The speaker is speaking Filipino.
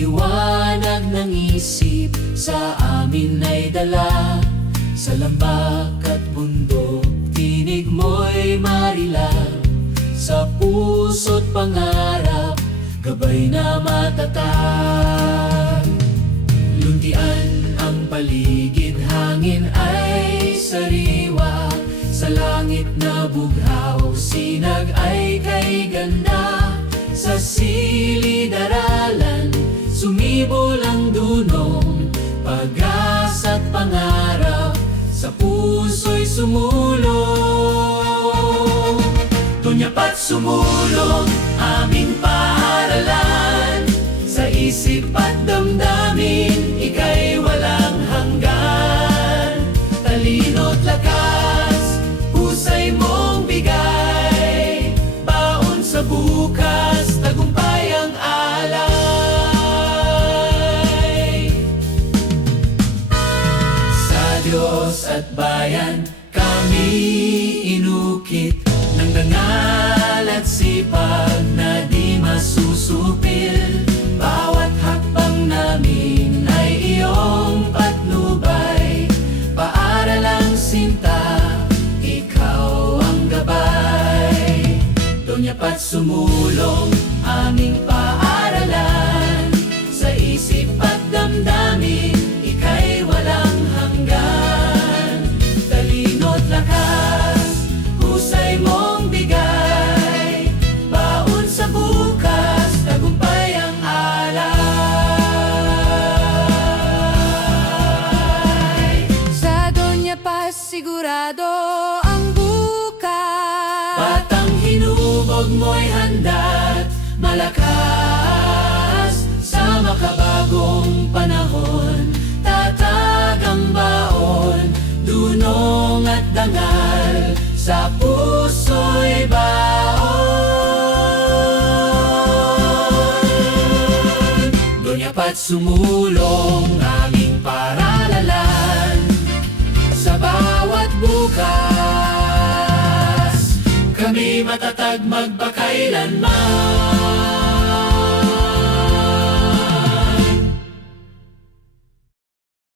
liwanag ng isip sa amin ay dala. Sa lambak at bundok, tinig mo'y marilag. Sa puso't pangarap, gabay na matatag. Luntian ang paligid, hangin ay sariwa. Sa langit na bughaw, sinag ay kay ganda. Sa silid-aralan, sumibol ang dunong, pag-asa't pangarap sa puso'y sumulong. Tunyapa't sumulong aming paaralan, sa isip at damdamin, ika'y walang hanggan. Talino't lakas, husay mong bigay, baon sa bukas, tagumpay ang alay. Sa Diyos at bayan, kami inukit ng dangal at sipag na di masusupil. Bawat hakbang namin ay iyong patnubay, paaralang sinta, ikaw ang gabay. Tunyapa't sumulong aming paaralan, sa isip at damdamin, ika'y walang hanggan. Talino't lakas, husay mong bigay, baon sa bukas, tagumpay ang alay. Sa Doña Paz sigurado ang bukas, Batang hinubog mo'y handa't malakas. Sa makabagong panahon, tatag ang baon, dunong at dangal, sa puso'y baon. Doña Paz sumulong aming paralalan, sa bawat bukas, kami matatag magpakailanman.